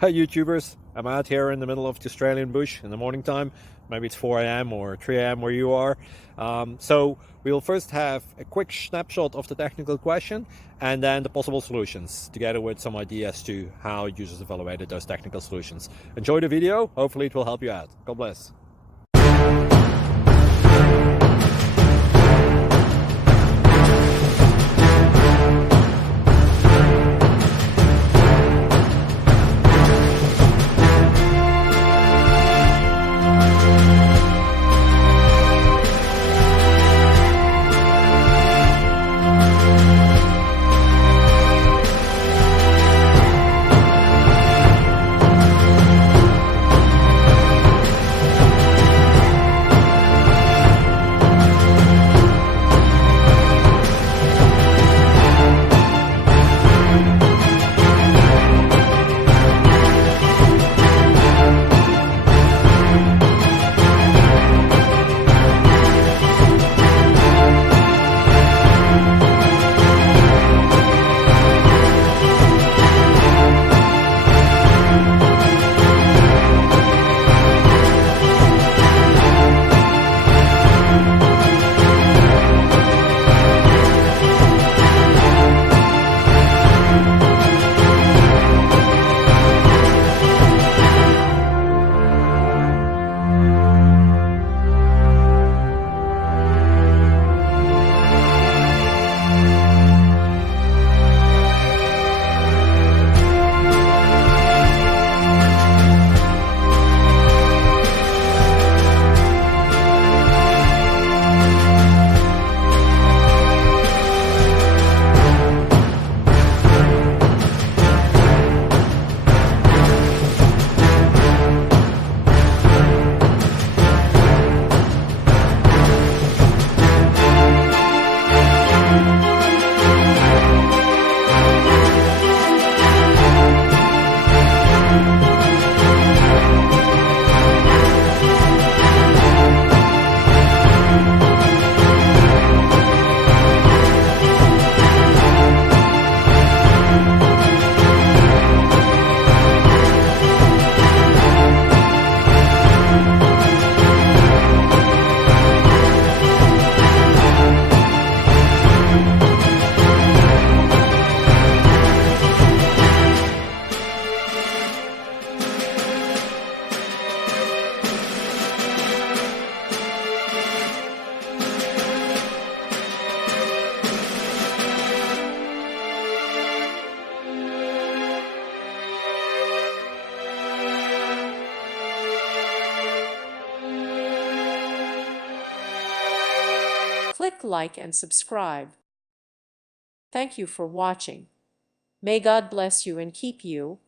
Hi YouTubers, I'm out here in the middle of the Australian bush in the morning time. Maybe it's 4 a.m. or 3 a.m. where you are. So we'll first have a quick snapshot of the technical question and then the possible solutions, together with some ideas to how users evaluated those technical solutions. Enjoy the video, hopefully it will help you out. God bless. Click like and subscribe. Thank you for watching. May God bless you and keep you.